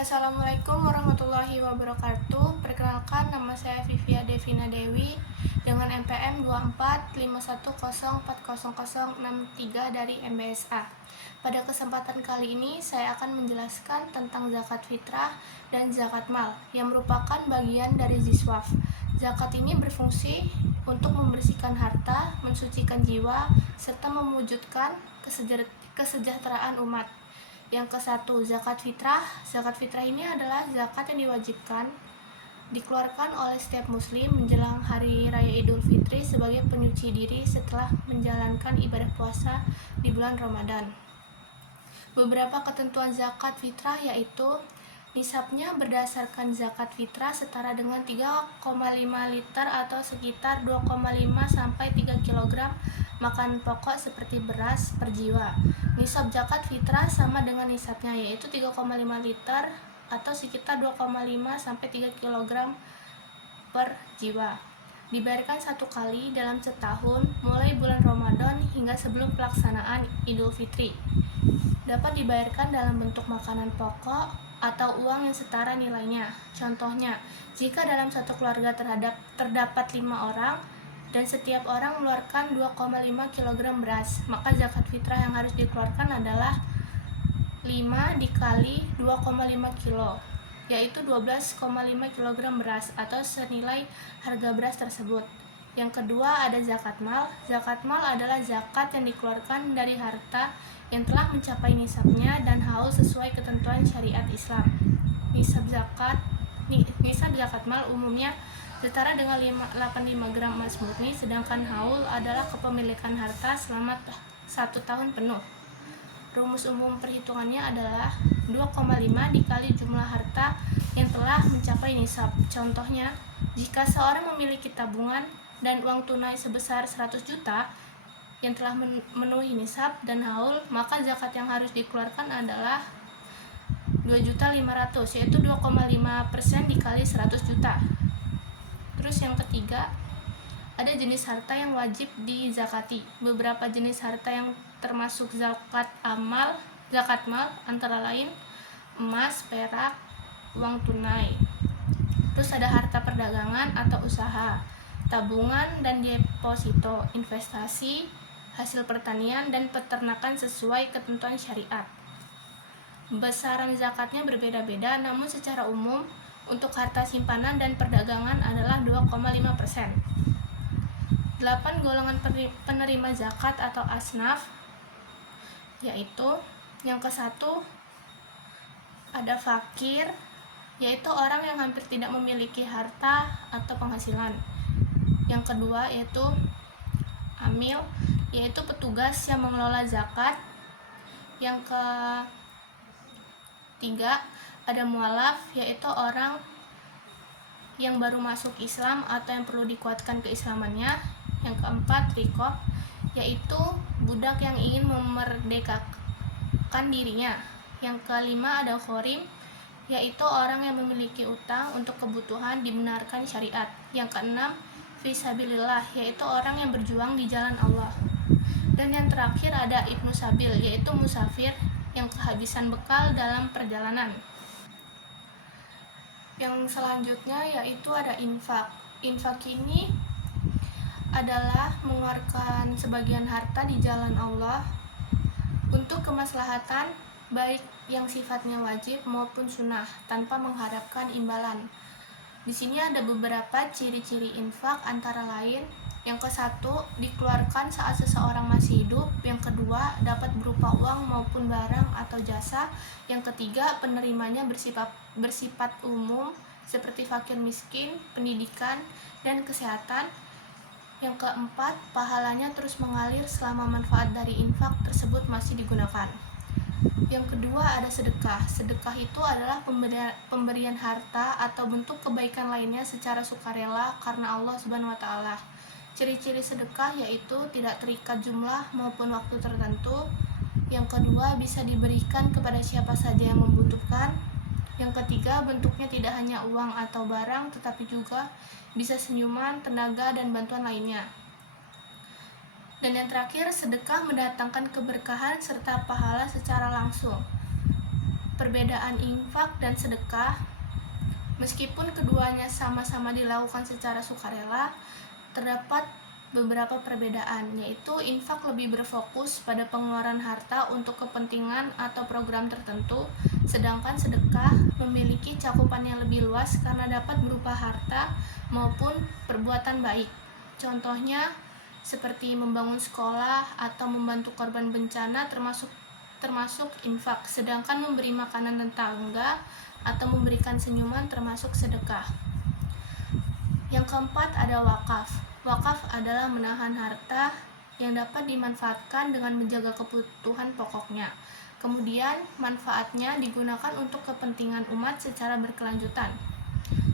Assalamualaikum warahmatullahi wabarakatuh. Perkenalkan, nama saya Vivia Devina Dewi dengan NPM 2451040063 dari MBSA. Pada kesempatan kali ini saya akan menjelaskan tentang zakat fitrah dan zakat mal yang merupakan bagian dari ziswaf. Zakat ini berfungsi untuk membersihkan harta, mensucikan jiwa, serta mewujudkan kesejahteraan umat. Yang ke satu, zakat fitrah. Zakat fitrah ini adalah zakat yang diwajibkan dikeluarkan oleh setiap muslim menjelang hari raya Idul Fitri sebagai penyuci diri setelah menjalankan ibadah puasa di bulan Ramadan. Beberapa ketentuan zakat fitrah yaitu nisabnya berdasarkan zakat fitrah setara dengan 3,5 liter atau sekitar 2,5 sampai 3 kg makan pokok seperti beras per jiwa. Nisab zakat fitrah sama dengan nisabnya yaitu 3,5 liter atau sekitar 2,5 sampai 3 kg per jiwa. Dibayarkan satu kali dalam setahun mulai bulan Ramadan hingga sebelum pelaksanaan Idul Fitri. Dapat dibayarkan dalam bentuk makanan pokok atau uang yang setara nilainya. Contohnya, jika dalam satu keluarga terdapat 5 orang dan setiap orang mengeluarkan 2,5 kg beras, maka zakat fitrah yang harus dikeluarkan adalah 5 dikali 2,5 kilo, yaitu 12,5 kg beras atau senilai harga beras tersebut. Yang kedua ada zakat mal. Zakat mal adalah zakat yang dikeluarkan dari harta yang telah mencapai nisabnya dan haul sesuai ketentuan syariat Islam. Nisab zakat mal umumnya setara dengan 85 gram emas murni, sedangkan haul adalah kepemilikan harta selama 1 tahun penuh. Rumus umum perhitungannya adalah 2,5 dikali jumlah harta yang telah mencapai nisab. Contohnya, jika seorang memiliki tabungan dan uang tunai sebesar 100 juta yang telah memenuhi nisab dan haul, maka zakat yang harus dikeluarkan adalah 2.500.000, yaitu 2,5% dikali 100 juta. Terus yang ketiga, ada jenis harta yang wajib dizakati. Beberapa jenis harta yang termasuk zakat mal antara lain emas, perak, uang tunai. Terus ada harta perdagangan atau usaha, tabungan dan deposito, investasi, hasil pertanian dan peternakan sesuai ketentuan syariat. Besaran zakatnya berbeda-beda, namun secara umum untuk harta simpanan dan perdagangan adalah 2,5%. 8 golongan penerima zakat atau asnaf, yaitu yang ke satu ada fakir, yaitu orang yang hampir tidak memiliki harta atau penghasilan. Yang kedua yaitu amil, yaitu petugas yang mengelola zakat. Yang ketiga ada mualaf, yaitu orang yang baru masuk Islam atau yang perlu dikuatkan keislamannya. Yang keempat riqab, yaitu budak yang ingin memerdekakan dirinya. Yang kelima ada khorim, yaitu orang yang memiliki utang untuk kebutuhan dibenarkan syariat. Yang keenam fisabilillah, yaitu orang yang berjuang di jalan Allah. Dan yang terakhir ada ibnu sabil, yaitu musafir yang kehabisan bekal dalam perjalanan. Yang selanjutnya yaitu ada infak. Infak ini adalah mengeluarkan sebagian harta di jalan Allah untuk kemaslahatan baik yang sifatnya wajib maupun sunnah tanpa mengharapkan imbalan. Di sini ada beberapa ciri-ciri infak, antara lain yang ke satu dikeluarkan saat seseorang masih hidup. Yang kedua dapat berupa uang maupun barang atau jasa. Yang ketiga penerimanya bersifat umum seperti fakir miskin, pendidikan, dan kesehatan. Yang keempat pahalanya terus mengalir selama manfaat dari infak tersebut masih digunakan. Yang kedua ada sedekah. Sedekah itu adalah pemberian harta atau bentuk kebaikan lainnya secara sukarela karena Allah Subhanahu wa taala. Ciri-ciri sedekah yaitu tidak terikat jumlah maupun waktu tertentu. Yang kedua bisa diberikan kepada siapa saja yang membutuhkan. Yang ketiga bentuknya tidak hanya uang atau barang tetapi juga bisa senyuman, tenaga, dan bantuan lainnya. Dan yang terakhir, sedekah mendatangkan keberkahan serta pahala secara langsung. perbedaan infak dan sedekah, meskipun keduanya sama-sama dilakukan secara sukarela, terdapat beberapa perbedaan, yaitu infak lebih berfokus pada pengeluaran harta untuk kepentingan atau program tertentu, sedangkan sedekah memiliki cakupan yang lebih luas karena dapat berupa harta maupun perbuatan baik. Contohnya seperti membangun sekolah atau membantu korban bencana termasuk infak, sedangkan memberi makanan tetangga atau memberikan senyuman termasuk sedekah. Yang keempat ada wakaf. Wakaf adalah menahan harta yang dapat dimanfaatkan dengan menjaga kebutuhan pokoknya. Kemudian manfaatnya digunakan untuk kepentingan umat secara berkelanjutan.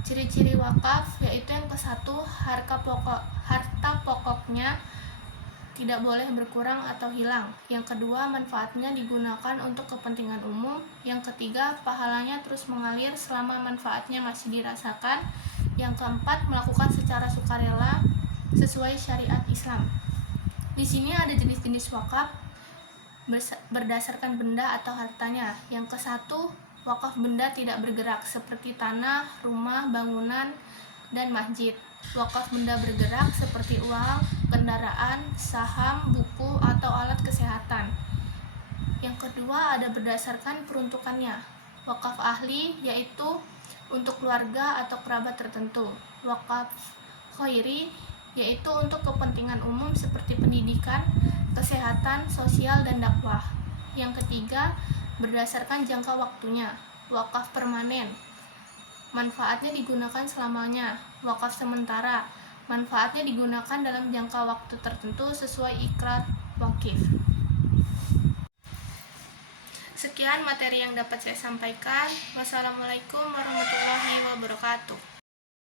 Ciri-ciri wakaf yaitu yang ke-1, harta pokoknya tidak boleh berkurang atau hilang. Yang kedua, manfaatnya digunakan untuk kepentingan umum. Yang ketiga, pahalanya terus mengalir selama manfaatnya masih dirasakan. Yang keempat, melakukan secara sukarela sesuai syariat Islam. Di sini ada jenis-jenis wakaf berdasarkan benda atau hartanya. Yang ke-1, wakaf benda tidak bergerak seperti tanah, rumah, bangunan, dan masjid. Wakaf benda bergerak seperti uang, kendaraan, saham, buku, atau alat kesehatan. Yang kedua ada berdasarkan peruntukannya. Wakaf ahli yaitu untuk keluarga atau kerabat tertentu. Wakaf khairi yaitu untuk kepentingan umum seperti pendidikan, kesehatan, sosial, dan dakwah. Yang ketiga, berdasarkan jangka waktunya. Wakaf permanen, manfaatnya digunakan selamanya. Wakaf sementara, manfaatnya digunakan dalam jangka waktu tertentu sesuai ikrar wakif. Sekian materi yang dapat saya sampaikan. Wassalamualaikum warahmatullahi wabarakatuh.